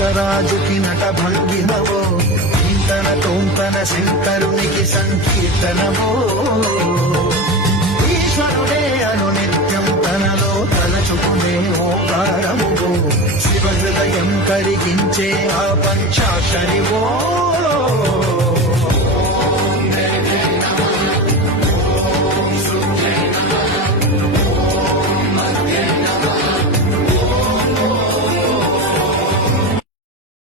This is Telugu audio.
నటరాజుకి నట భంగిమవో చింతన తోంతన శంకరునికి సంకీర్తనమో ఈశ్వరుడే అను నిత్యం తనలో తలచుకునే ఓంకారముగో శివ హృదయం కరిగించే ఆ పంచాక్షరివో